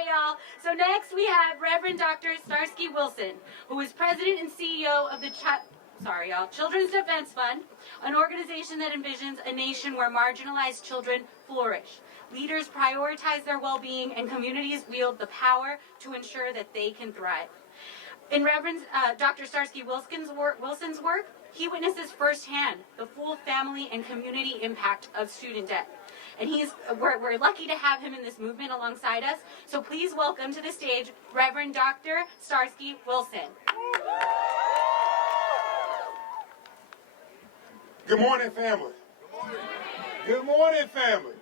right, y'all. So next we have Reverend Dr. Starsky Wilson, who is President and CEO of the Children's Defense Fund, an organization that envisions a nation where marginalized children flourish. Leaders prioritize their well-being, and communities wield the power to ensure that they can thrive. In Reverend Dr. Starsky Wilson's work, he witnesses firsthand the full family and community impact of student debt. And we're lucky to have him in this movement alongside us. So please welcome to the stage Reverend Dr. Starsky Wilson. Good morning, family. Good morning. Good morning, family.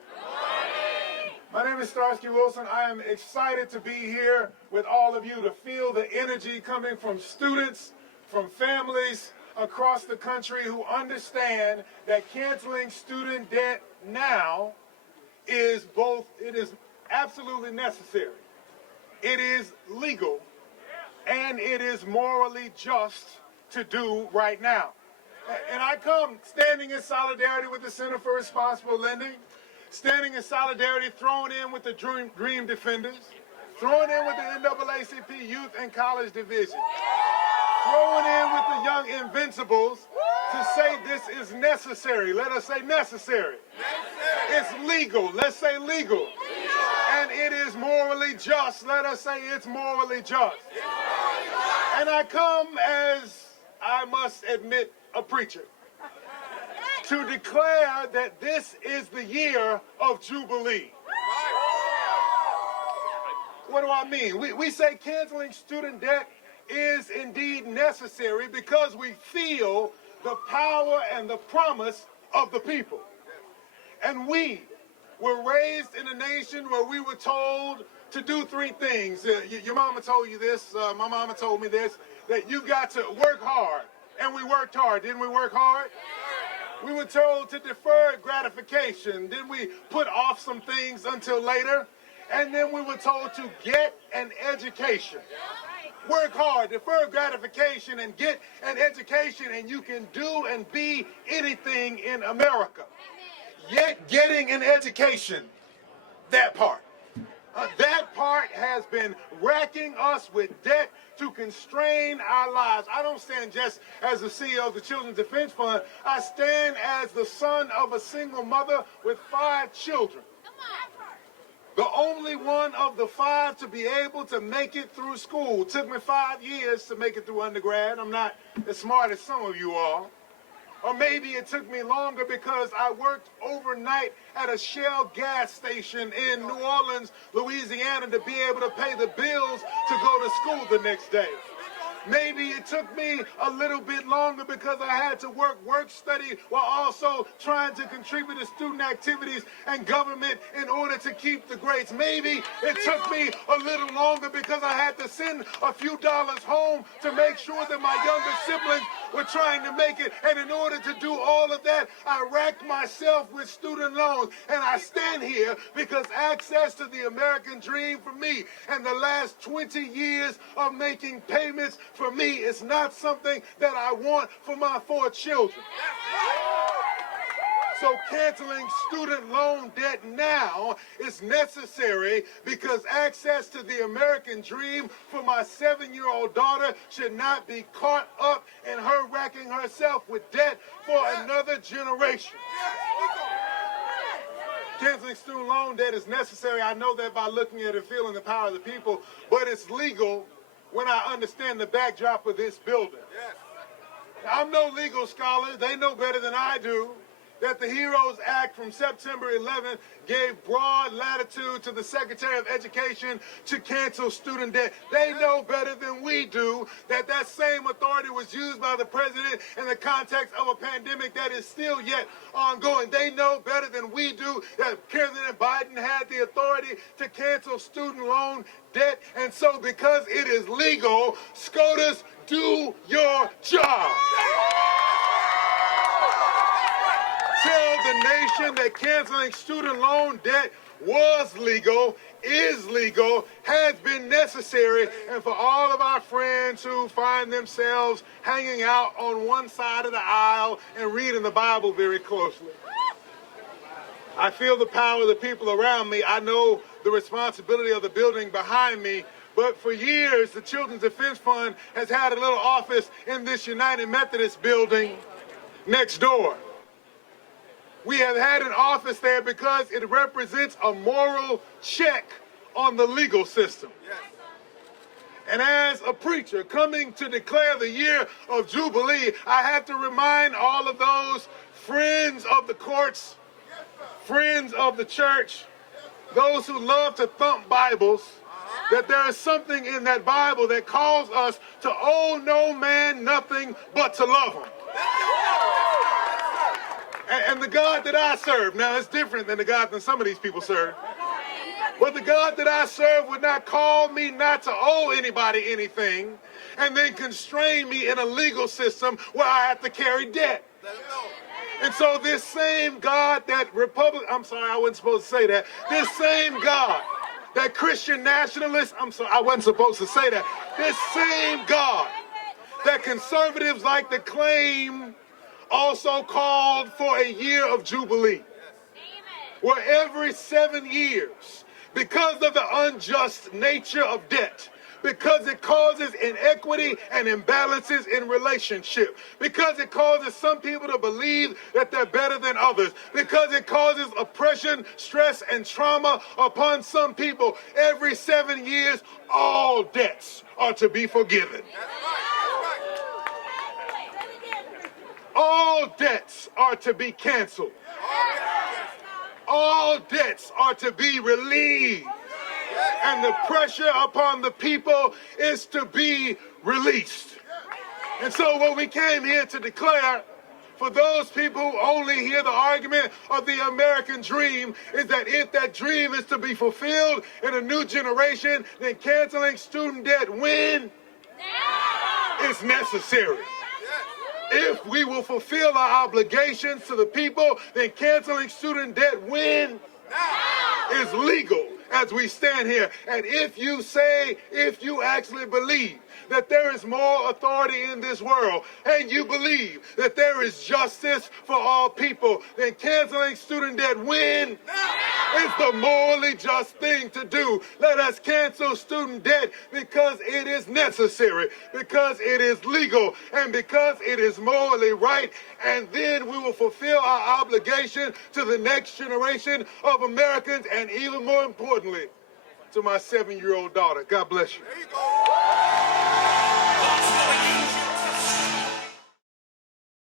My name is Starsky Wilson. I am excited to be here with all of you to feel the energy coming from students, from families across the country who understand that canceling student debt now is absolutely necessary. It is legal, and it is morally just to do right now. And I come standing in solidarity with the Center for Responsible Lending, standing in solidarity, throwing in with the Dream Defenders, throwing in with the NAACP Youth and College Division, throwing in with the Young Invincibles to say this is necessary. Let us say necessary. It's legal. Let's say legal. And it is morally just. Let us say it's morally just. And I come as, I must admit, a preacher, to declare that this is the year of Jubilee. What do I mean? We say canceling student debt is indeed necessary because we feel the power and the promise of the people. And we were raised in a nation where we were told to do three things. Your mama told you this, my mama told me this, that you've got to work hard. And we worked hard. Didn't we work hard? We were told to defer gratification. Then we put off some things until later. And then we were told to get an education. Work hard, defer gratification, and get an education, and you can do and be anything in America. Yet getting an education, that part has been racking us with debt to constrain our lives. I don't stand just as the CEO of the Children's Defense Fund. I stand as the son of a single mother with 5 children. The only one of the 5 to be able to make it through school. It took me 5 years to make it through undergrad. I'm not as smart as some of you are. Or maybe it took me longer because I worked overnight at a Shell gas station in New Orleans, Louisiana, to be able to pay the bills to go to school the next day. Maybe it took me a little bit longer because I had to work study, while also trying to contribute to student activities and government in order to keep the grades. Maybe it took me a little longer because I had to send a few dollars home to make sure that my younger siblings were trying to make it. And in order to do all of that, I racked myself with student loans. And I stand here because access to the American dream for me and the last 20 years of making payments for me is not something that I want for my 4 children. So canceling student loan debt now is necessary because access to the American dream for my 7-year-old daughter should not be caught up in her racking herself with debt for another generation. Canceling student loan debt is necessary. I know that by looking at it and feeling the power of the people, but it's legal when I understand the backdrop of this building. I'm no legal scholar. They know better than I do that the HEROES Act from September 11th gave broad latitude to the Secretary of Education to cancel student debt. They know better than we do that that same authority was used by the president in the context of a pandemic that is still yet ongoing. They know better than we do that President Biden had the authority to cancel student loan debt. And so because it is legal, SCOTUS, do your job. Tell the nation that canceling student loan debt was legal, is legal, has been necessary, and for all of our friends who find themselves hanging out on one side of the aisle and reading the Bible very closely. I feel the power of the people around me. I know the responsibility of the building behind me. But for years, the Children's Defense Fund has had a little office in this United Methodist building next door. We have had an office there because it represents a moral check on the legal system. And as a preacher coming to declare the year of Jubilee, I have to remind all of those friends of the courts, friends of the church, those who love to thump Bibles, that there is something in that Bible that calls us to owe no man nothing but to love him. And the God that I serve, now it's different than the God that some of these people serve, but the God that I serve would not call me not to owe anybody anything and then constrain me in a legal system where I have to carry debt. And so this same God that I'm sorry, I wasn't supposed to say that. This same God that Christian nationalists, I'm sorry, I wasn't supposed to say that. This same God that conservatives like to claim also called for a year of Jubilee, where every 7 years, because of the unjust nature of debt, because it causes inequity and imbalances in relationship, because it causes some people to believe that they're better than others, because it causes oppression, stress, and trauma upon some people, every 7 years, all debts are to be forgiven. All debts are to be canceled. All debts are to be relieved. And the pressure upon the people is to be released. And so what we came here to declare, for those people who only hear the argument of the American dream, is that if that dream is to be fulfilled in a new generation, then canceling student debt when? Now! Is necessary. If we will fulfill our obligations to the people, then canceling student debt when? Now! Is legal as we stand here. And if you actually believe that there is more authority in this world, and you believe that there is justice for all people, then canceling student debt when? Now! Is the morally just thing to do. Let us cancel student debt because it is necessary, because it is legal, and because it is morally right. And then we will fulfill our obligation to the next generation of Americans, and even more importantly, to my 7-year-old daughter. God bless you. There you go.